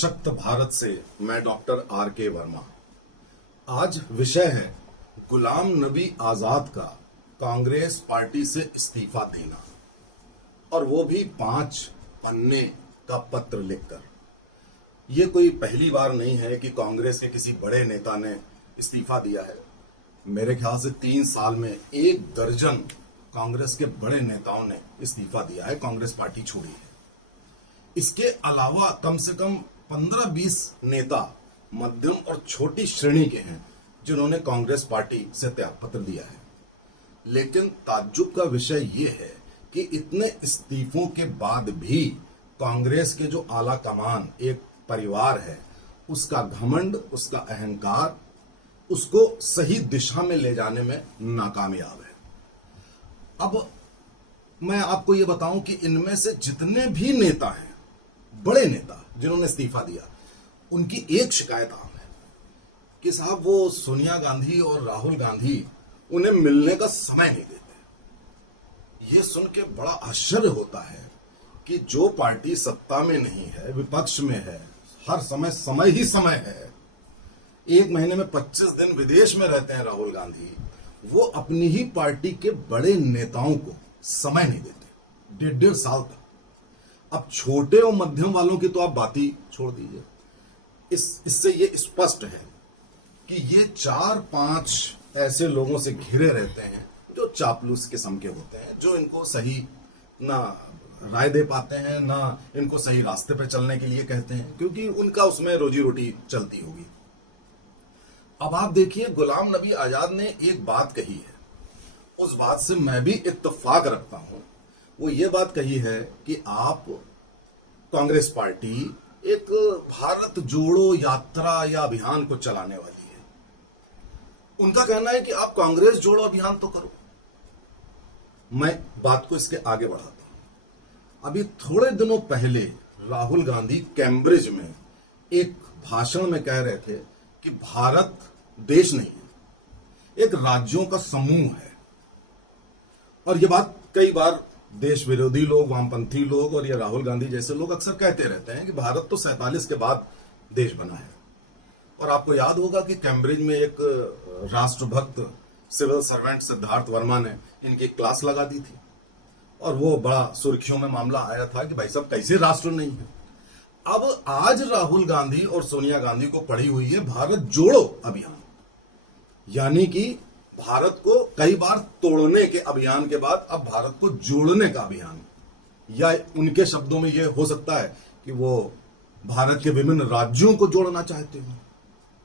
सशक्त भारत से मैं डॉक्टर R.K. वर्मा। आज विषय है गुलाम नबी आजाद का कांग्रेस पार्टी से इस्तीफा देना, और वो भी 5 पन्ने का पत्र लिखकर। ये कोई पहली बार नहीं है कि कांग्रेस के किसी बड़े नेता ने इस्तीफा दिया है। मेरे ख्याल से 3 साल में 1 दर्जन कांग्रेस के बड़े नेताओं ने इस्तीफा दिया है, कांग्रेस पार्टी छोड़ी है। इसके अलावा कम से कम 15-20 नेता मध्यम और छोटी श्रेणी के हैं जिन्होंने कांग्रेस पार्टी से त्यागपत्र दिया है। लेकिन ताज्जुब का विषय यह है कि इतने इस्तीफों के बाद भी कांग्रेस के जो आला कमान, एक परिवार है, उसका घमंड, उसका अहंकार उसको सही दिशा में ले जाने में नाकामयाब है। अब मैं आपको यह बताऊं कि इनमें से जितने भी नेता हैं, बड़े नेता जिन्होंने इस्तीफा दिया, उनकी एक शिकायत आम है कि साहब वो सोनिया गांधी और राहुल गांधी उन्हें मिलने का समय नहीं देते। ये सुन के बड़ा आश्चर्य होता है कि जो पार्टी सत्ता में नहीं है, विपक्ष में है, हर समय ही समय है, 1 महीने में 25 दिन विदेश में रहते हैं राहुल गांधी, वो अपनी ही पार्टी के बड़े नेताओं को समय नहीं देते 1.5 साल तक। अब छोटे और मध्यम वालों की तो आप बात ही छोड़ दीजिए। इससे ये स्पष्ट है कि ये 4-5 ऐसे लोगों से घिरे रहते हैं जो चापलूस किस्म के होते हैं, जो इनको सही ना राय दे पाते हैं, ना इनको सही रास्ते पे चलने के लिए कहते हैं, क्योंकि उनका उसमें रोजी रोटी चलती होगी। अब आप देखिए, गुलाम नबी आजाद ने एक बात कही है, उस बात से मैं भी इत्तेफाक रखता हूं। वो ये बात कही है कि आप कांग्रेस पार्टी एक भारत जोड़ो यात्रा या अभियान को चलाने वाली है। उनका कहना है कि आप कांग्रेस जोड़ो अभियान तो करो। मैं बात को इसके आगे बढ़ाता हूं। अभी थोड़े दिनों पहले राहुल गांधी कैम्ब्रिज में एक भाषण में कह रहे थे कि भारत देश नहीं है, एक राज्यों का समूह है। और यह बात कई बार देश विरोधी लोग, वामपंथी लोग और ये राहुल गांधी जैसे लोग अक्सर कहते रहते हैं कि भारत तो 47 के बाद देश बना है। और आपको याद होगा कि कैम्ब्रिज में एक राष्ट्रभक्त सिविल सर्वेंट सिद्धार्थ वर्मा ने इनकी क्लास लगा दी थी, और वो बड़ा सुर्खियों में मामला आया था कि भाई साहब कैसे राष्ट्र नहीं है। अब आज राहुल गांधी और सोनिया गांधी को पड़ी हुई है भारत जोड़ो अभियान, यानी कि भारत को कई बार तोड़ने के अभियान के बाद अब भारत को जोड़ने का अभियान, या उनके शब्दों में यह हो सकता है कि वो भारत के विभिन्न राज्यों को जोड़ना चाहते हो,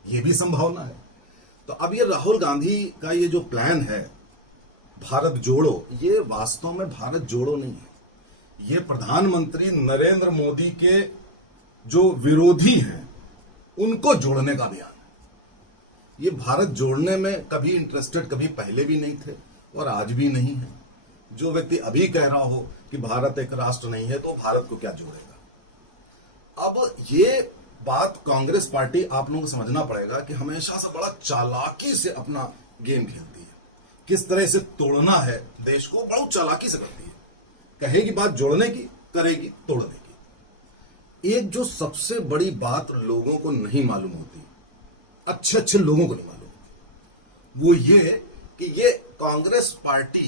यह भी संभावना है। तो अब ये राहुल गांधी का ये जो प्लान है भारत जोड़ो, ये वास्तव में भारत जोड़ो नहीं है। ये प्रधानमंत्री नरेंद्र मोदी के जो विरोधी हैं उनको जोड़ने का अभियान है। ये भारत जोड़ने में कभी इंटरेस्टेड, कभी पहले भी नहीं थे और आज भी नहीं है। जो व्यक्ति अभी कह रहा हो कि भारत एक राष्ट्र नहीं है, तो भारत को क्या जोड़ेगा। अब ये बात कांग्रेस पार्टी, आप लोगों को समझना पड़ेगा कि हमेशा से बड़ा चालाकी से अपना गेम खेलती है। किस तरह से तोड़ना है देश को, बड़ा चालाकी से करती है। कहेगी बात जोड़ने की, करेगी तोड़ने की। एक जो सबसे बड़ी बात लोगों को नहीं मालूम होती, अच्छे लोगों को नहीं मालूम, वो ये कि ये कांग्रेस पार्टी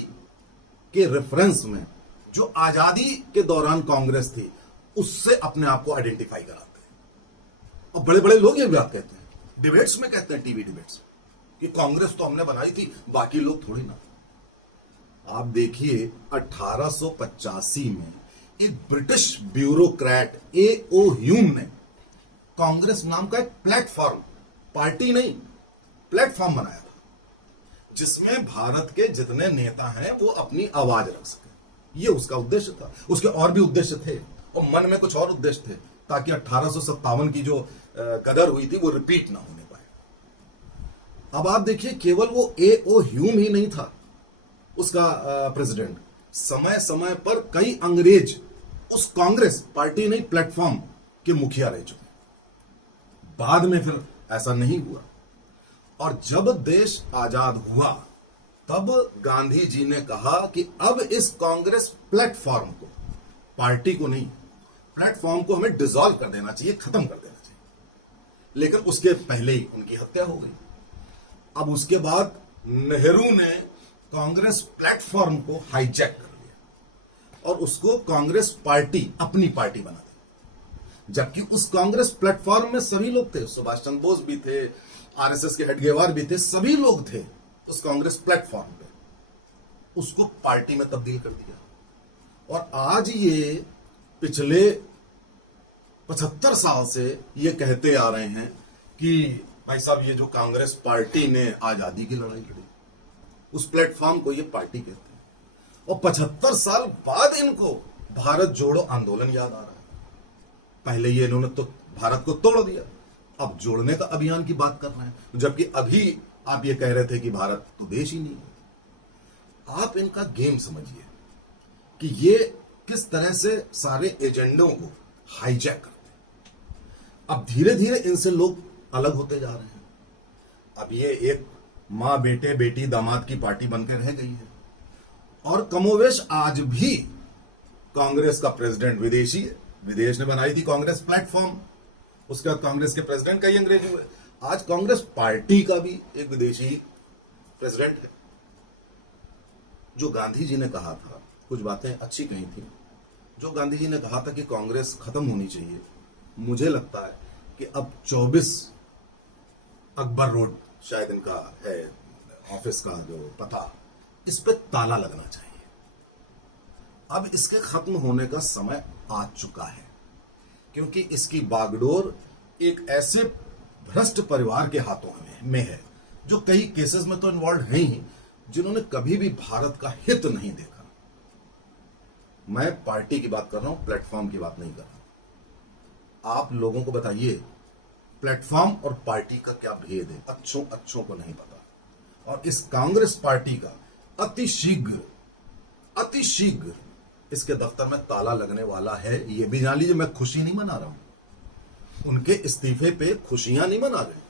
के रेफरेंस में जो आजादी के दौरान कांग्रेस थी उससे अपने आप को आइडेंटिफाई कराते हैं। और बड़े बड़े लोग ये बात कहते हैं, डिबेट्स में कहते हैं, टीवी डिबेट्स में, कि कांग्रेस तो हमने बनाई थी, बाकी लोग थोड़ी ना। आप देखिए 1885 में एक ब्रिटिश ब्यूरोक्रेट A.O. ह्यूम ने कांग्रेस नाम का एक प्लेटफॉर्म, पार्टी नहीं, प्लेटफॉर्म बनाया था, जिसमें भारत के जितने नेता हैं वो अपनी आवाज रख सके। ये उसका उद्देश्य था। उसके और भी उद्देश्य थे, और मन में कुछ और उद्देश्य थे, ताकि 1857 की जो गदर हुई थी वो रिपीट ना होने पाए। अब आप देखिए, केवल वो A.O. ह्यूम ही नहीं था उसका प्रेसिडेंट। समय समय पर कई अंग्रेज उस कांग्रेस पार्टी नहीं, प्लेटफॉर्म के मुखिया रह चुके। बाद में फिर ऐसा नहीं हुआ, और जब देश आजाद हुआ तब गांधी जी ने कहा कि अब इस कांग्रेस प्लेटफॉर्म को, पार्टी को नहीं, प्लेटफॉर्म को हमें डिसॉल्व कर देना चाहिए, खत्म कर देना चाहिए। लेकिन उसके पहले ही उनकी हत्या हो गई। अब उसके बाद नेहरू ने कांग्रेस प्लेटफॉर्म को हाईजैक कर लिया और उसको कांग्रेस पार्टी अपनी पार्टी बना दी, जबकि उस कांग्रेस प्लेटफॉर्म में सभी लोग थे। सुभाष चंद्र बोस भी थे, आरएसएस के हेडगेवार भी थे, सभी लोग थे उस कांग्रेस प्लेटफॉर्म पे। उसको पार्टी में तब्दील कर दिया और आज ये पिछले 75 साल से ये कहते आ रहे हैं कि भाई साहब ये जो कांग्रेस पार्टी ने आजादी की लड़ाई लड़ी, उस प्लेटफॉर्म को ये पार्टी कहते हैं। और 75 साल बाद इनको भारत जोड़ो आंदोलन याद आ रहा है। पहले ये इन्होंने तो भारत को तोड़ दिया, अब जोड़ने का अभियान की बात कर रहे हैं, जबकि अभी आप ये कह रहे थे कि भारत तो देश ही नहीं है। आप इनका गेम समझिए कि ये किस तरह से सारे एजेंडों को हाईजैक करते हैं। अब धीरे धीरे इनसे लोग अलग होते जा रहे हैं। अब ये एक मां बेटे बेटी दामाद की पार्टी बनकर रह गई है और कमोवेश आज भी कांग्रेस का प्रेसिडेंट विदेशी है। विदेश ने बनाई थी कांग्रेस प्लेटफॉर्म, उसके बाद कांग्रेस के प्रेसिडेंट कई अंग्रेजी हुए। आज कांग्रेस पार्टी का भी एक विदेशी प्रेसिडेंट है। जो गांधी जी ने कहा था, कुछ बातें अच्छी कही थी, जो गांधी जी ने कहा था कि कांग्रेस खत्म होनी चाहिए, मुझे लगता है कि अब 24 अकबर रोड शायद इनका है ऑफिस का जो पता, इस पे ताला लगना चाहिए। अब इसके खत्म होने का समय आ चुका है, क्योंकि इसकी बागडोर एक ऐसे भ्रष्ट परिवार के हाथों में है जो कई केसेस में तो इन्वॉल्व है ही, जिन्होंने कभी भी भारत का हित नहीं देखा। मैं पार्टी की बात कर रहा हूं, प्लेटफॉर्म की बात नहीं कर रहा। आप लोगों को बताइए प्लेटफॉर्म और पार्टी का क्या भेद है, अच्छों को नहीं पता। और इस कांग्रेस पार्टी का अति शीघ्र इसके दफ्तर में ताला लगने वाला है। ये भी जान लीजिए, मैं खुशी नहीं मना रहा हूं, उनके इस्तीफे पे खुशियां नहीं मना रहे।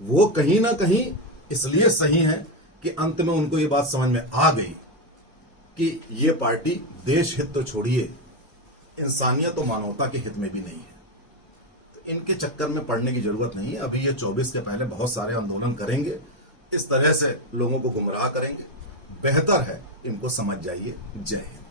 वो कहीं ना कहीं इसलिए सही है कि अंत में उनको ये बात समझ में आ गई कि ये पार्टी देश हित तो छोड़िए, इंसानियत और मानवता के हित में भी नहीं है। तो इनके चक्कर में पड़ने की जरूरत नहीं है। अभी ये 24 के पहले बहुत सारे आंदोलन करेंगे, इस तरह से लोगों को गुमराह करेंगे। बेहतर है इनको समझ जाइए। जय हिंद।